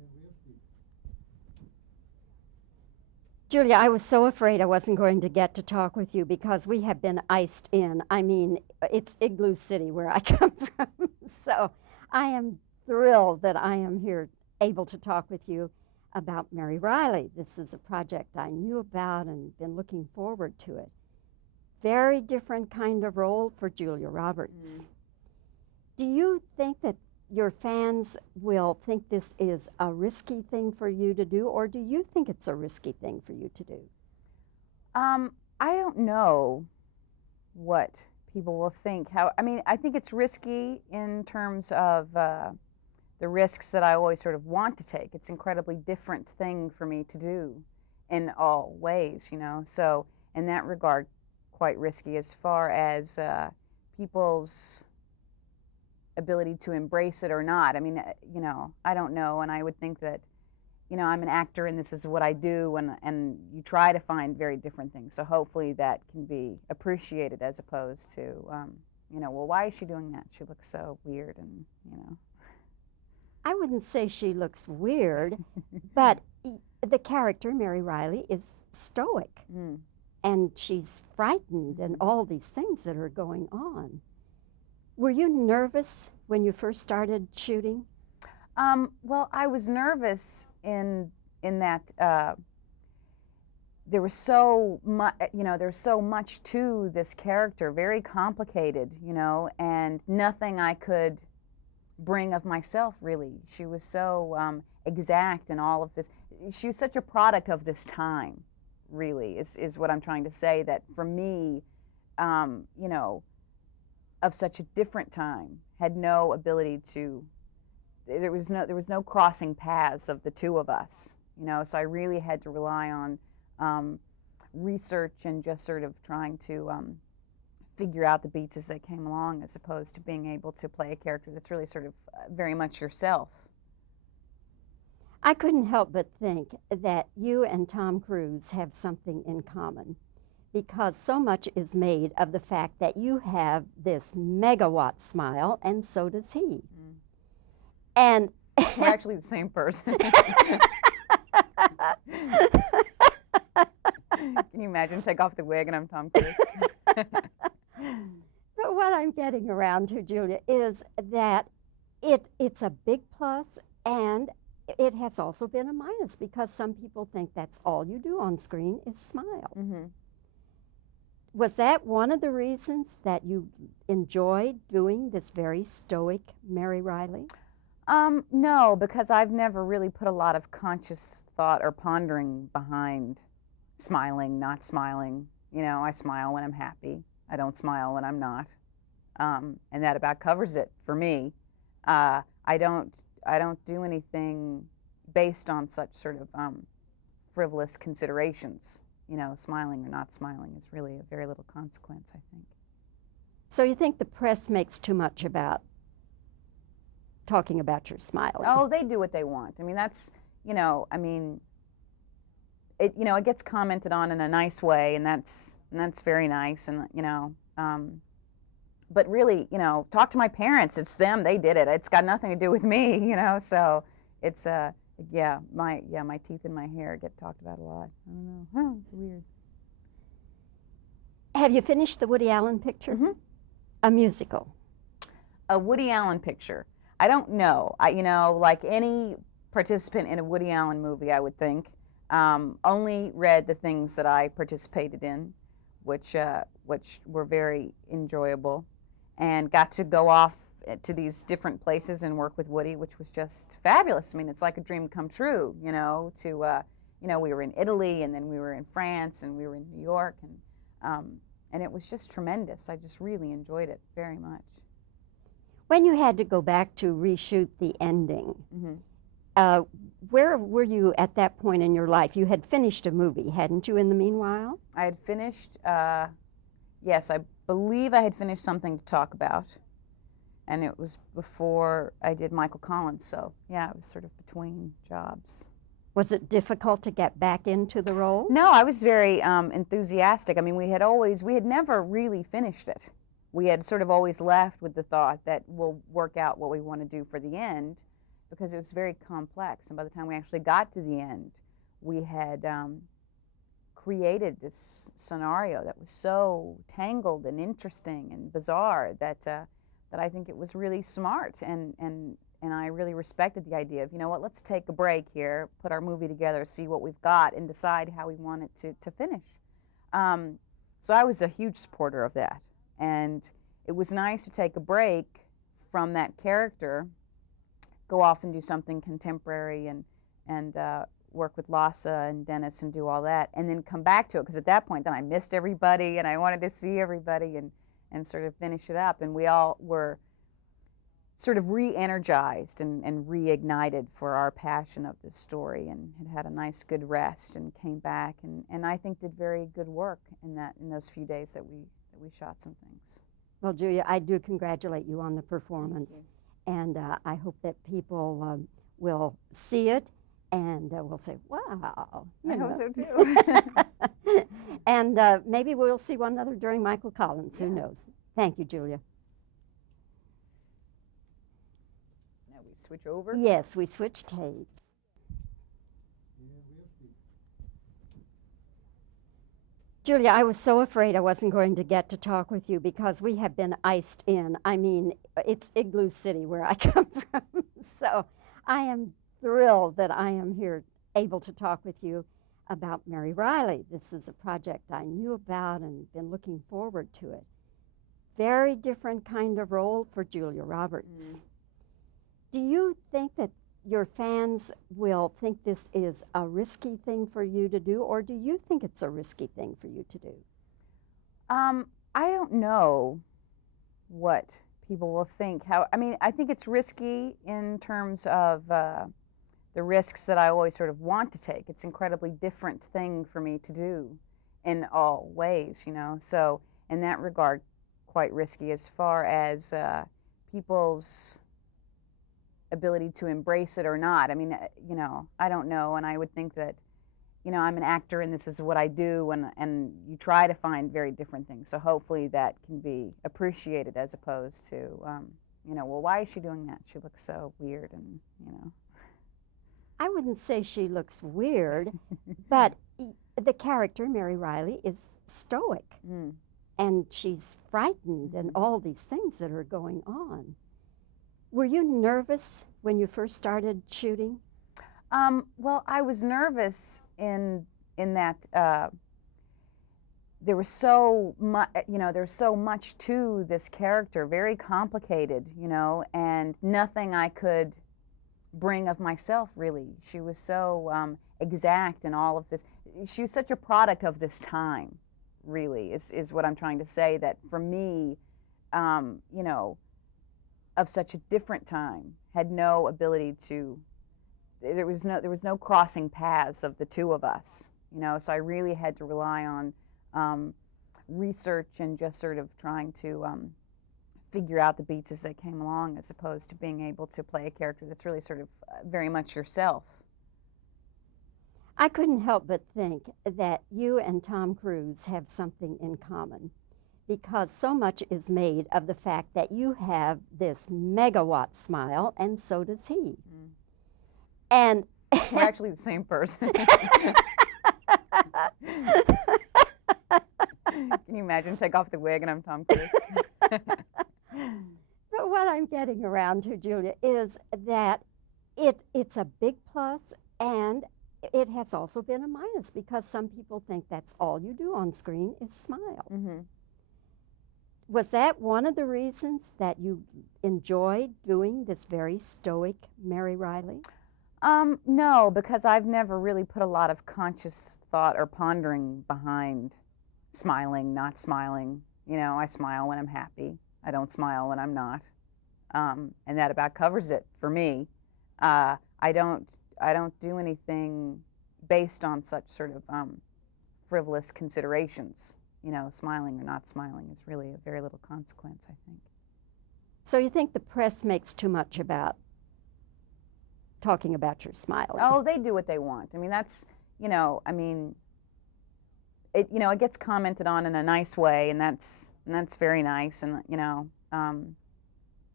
Julia, I was so afraid I wasn't going to get to talk with you because we have been iced in. I mean, it's Igloo City where I come from. So I am thrilled that I am here able to talk with you about Mary Reilly. This is a project I knew about and been looking forward to it. Very different kind of role for Julia Roberts. Do you think that your fans will think this is a risky thing for you to do, or do you think it's a risky thing for you to do? I don't know what people will think. I think it's risky in terms of the risks that I always sort of want to take. It's an incredibly different thing for me to do in all ways, you know. So in that regard, quite risky as far as people's ability to embrace it or not. I mean, you know, I don't know, and I would think that, you know, I'm an actor and this is what I do, and you try to find very different things. So hopefully that can be appreciated as opposed to, you know, well, why is she doing that? She looks so weird, and, you know. I wouldn't say she looks weird, but the character, Mary Reilly, is stoic, and she's frightened and all these things that are going on. Were you nervous when you first started shooting? Well, I was nervous in that there was so much, you know, there's so much to this character, very complicated, you know, and nothing I could bring of myself, really. She was so exact in all of this. She was such a product of this time, really, is what I'm trying to say, that for me, you know, of such a different time, had no ability to, there was no crossing paths of the two of us, you know, so I really had to rely on research and just sort of trying to figure out the beats as they came along, as opposed to being able to play a character that's really sort of very much yourself. I couldn't help but think that you and Tom Cruise have something in common, because so much is made of the fact that you have this megawatt smile, and so does he. And we're actually the same person. Can you imagine, take off the wig and I'm Tom Cruise? But what I'm getting around to, Julia, is that it's a big plus, and it has also been a minus, because some people think that's all you do on screen is smile. Was that one of the reasons that you enjoyed doing this very stoic Mary Reilly? No, because I've never really put a lot of conscious thought or pondering behind smiling, not smiling. You know, I smile when I'm happy. I don't smile when I'm not. And that about covers it for me. I don't do anything based on such sort of frivolous considerations. You know, smiling or not smiling is really a very little consequence, I think. So you think the press makes too much about talking about your smiling? Oh, they do what they want. I mean, that's, you know, I mean, it, you know, it gets commented on in a nice way, and that's very nice, and, you know, but really, you know, talk to my parents. It's them. They did it. It's got nothing to do with me, you know, so it's yeah, my teeth and my hair get talked about a lot. I don't know. It's weird. Have you finished the Woody Allen picture? A musical. A Woody Allen picture. I don't know. You know, like any participant in a Woody Allen movie, I would think, only read the things that I participated in, which were very enjoyable, and got to go off to these different places and work with Woody, which was just fabulous. I mean, it's like a dream come true, you know, to, you know, we were in Italy, and then we were in France, and we were in New York, and it was just tremendous. I just really enjoyed it very much. When you had to go back to reshoot the ending, where were you at that point in your life? You had finished a movie, hadn't you, in the meanwhile? I had finished, yes, I believe I had finished Something to Talk About. And it was before I did Michael Collins, so yeah, it was sort of between jobs. Was it difficult to get back into the role? No, I was very enthusiastic. I mean, we had never really finished it. We had sort of always left with the thought that we'll work out what we want to do for the end. because it was very complex. And by the time we actually got to the end, we had created this scenario that was so tangled and interesting and bizarre that I think it was really smart. And I really respected the idea of, you know what, let's take a break here, put our movie together, see what we've got, and decide how we want it to finish. So I was a huge supporter of that. And it was nice to take a break from that character, go off and do something contemporary and work with Lhasa and Dennis and do all that, and then come back to it, because at that point then I missed everybody and I wanted to see everybody and sort of finish it up. And we all were sort of re-energized and reignited for our passion of this story, and had a nice good rest and came back and I think did very good work in those few days that we shot some things. Well, Julia, I do congratulate you on the performance, and I hope that people will see it and will say, wow. I hope so too. And maybe we'll see one another during Michael Collins, who knows. Thank you, Julia. Now we switch over? Yes, we switch tapes. Julia, I was so afraid I wasn't going to get to talk with you because we have been iced in. I mean, it's Igloo City where I come from. So I am thrilled that I am here able to talk with you about Mary Reilly. This is a project I knew about and been looking forward to it. Very different kind of role for Julia Roberts. Do you think that your fans will think this is a risky thing for you to do, or do you think it's a risky thing for you to do? I don't know what people will think. I think it's risky in terms of the risks that I always sort of want to take. It's an incredibly different thing for me to do in all ways, you know. So in that regard, quite risky. As far as people's ability to embrace it or not, I mean, you know, I don't know, and I would think that, you know, I'm an actor and this is what I do, and you try to find very different things. So hopefully that can be appreciated as opposed to, you know, well, why is she doing that? She looks so weird, and, you know. I wouldn't say she looks weird, but the character, Mary Reilly, is stoic, and she's frightened and all these things that are going on. Were you nervous when you first started shooting? Well, I was nervous in that there was so much, you know, there's so much to this character, very complicated, you know, and nothing I could bring of myself, really. She was so exact in all of this. She was such a product of this time, really, is what I'm trying to say, that for me, you know, of such a different time, had no ability to, there was no crossing paths of the two of us, you know, so I really had to rely on research and just sort of trying to figure out the beats as they came along, as opposed to being able to play a character that's really sort of very much yourself. I couldn't help but think that you and Tom Cruise have something in common, because so much is made of the fact that you have this megawatt smile, and so does he. And we're actually the same person. Can you imagine? Take off the wig and I'm Tom Cruise. But what I'm getting around to, Julia, is that it's a big plus, and it has also been a minus, because some people think that's all you do on screen is smile. Was that one of the reasons that you enjoyed doing this very stoic Mary Reilly? No, because I've never really put a lot of conscious thought or pondering behind smiling, not smiling. You know, I smile when I'm happy. I don't smile when I'm not. And that about covers it for me. I don't do anything based on such sort of frivolous considerations. You know, smiling or not smiling is really a very little consequence, I think. So you think the press makes too much about talking about your smiling? Oh, they do what they want. I mean, that's, you know, I mean, it, you know, it gets commented on in a nice way, and that's very nice, and, you know,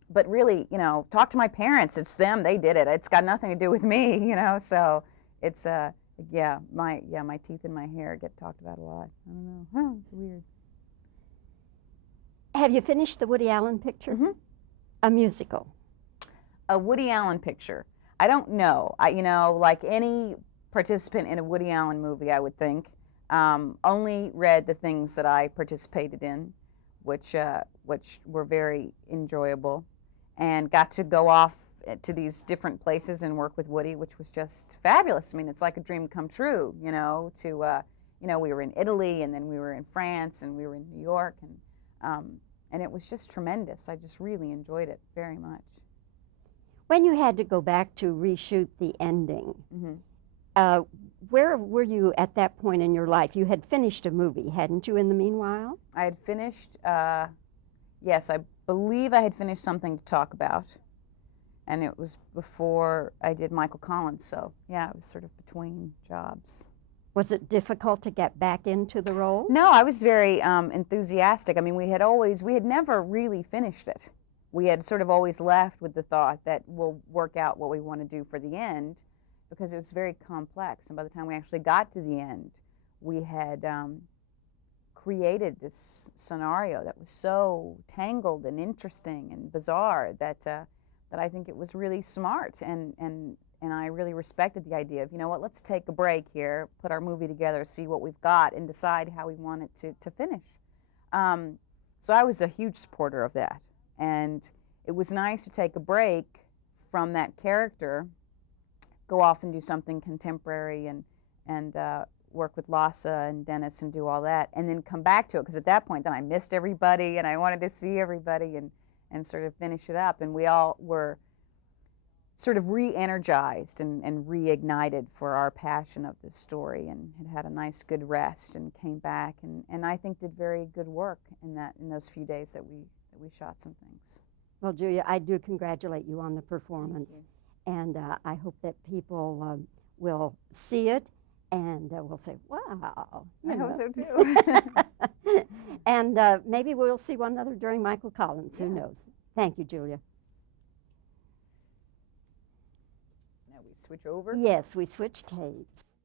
but really, you know, talk to my parents. It's them. They did it. It's got nothing to do with me, you know. So it's my teeth and my hair get talked about a lot. I don't know. Huh, it's weird. Have you finished the Woody Allen picture? Mhm. A musical. A Woody Allen picture. I don't know. You know, like any participant in a Woody Allen movie, I would think, only read the things that I participated in, which were very enjoyable, and got to go off to these different places and work with Woody, which was just fabulous. I mean, it's like a dream come true, you know. You know, we were in Italy, and then we were in France, and we were in New York, and it was just tremendous. I just really enjoyed it very much. When you had to go back to reshoot the ending, Mm-hmm. where were you at that point in your life? You had finished a movie, hadn't you, in the meanwhile? I had finished, yes, I believe I had finished Something to Talk About, and it was before I did Michael Collins, so yeah, it was sort of between jobs. Was it difficult to get back into the role? No, I was very enthusiastic. I mean, we had never really finished it. We had sort of always left with the thought that we'll work out what we want to do for the end, because it was very complex. And by the time we actually got to the end, we had created this scenario that was so tangled and interesting and bizarre that I think it was really smart. And I really respected the idea of, you know what, let's take a break here, put our movie together, see what we've got, and decide how we want it to finish. So I was a huge supporter of that. And it was nice to take a break from that character, go off and do something contemporary and work with Lassa and Dennis and do all that, and then come back to it, because at that point then I missed everybody and I wanted to see everybody and sort of finish it up. And we all were sort of re-energized and reignited for our passion of the story, and had a nice good rest and came back and I think did very good work in those few days that we shot some things. Well, Julia, I do congratulate you on the performance, and I hope that people will see it and will say, wow. I hope so too. And maybe we'll see one another during Michael Collins, who knows. Thank you, Julia. Now we switch over? Yes, we switch tapes.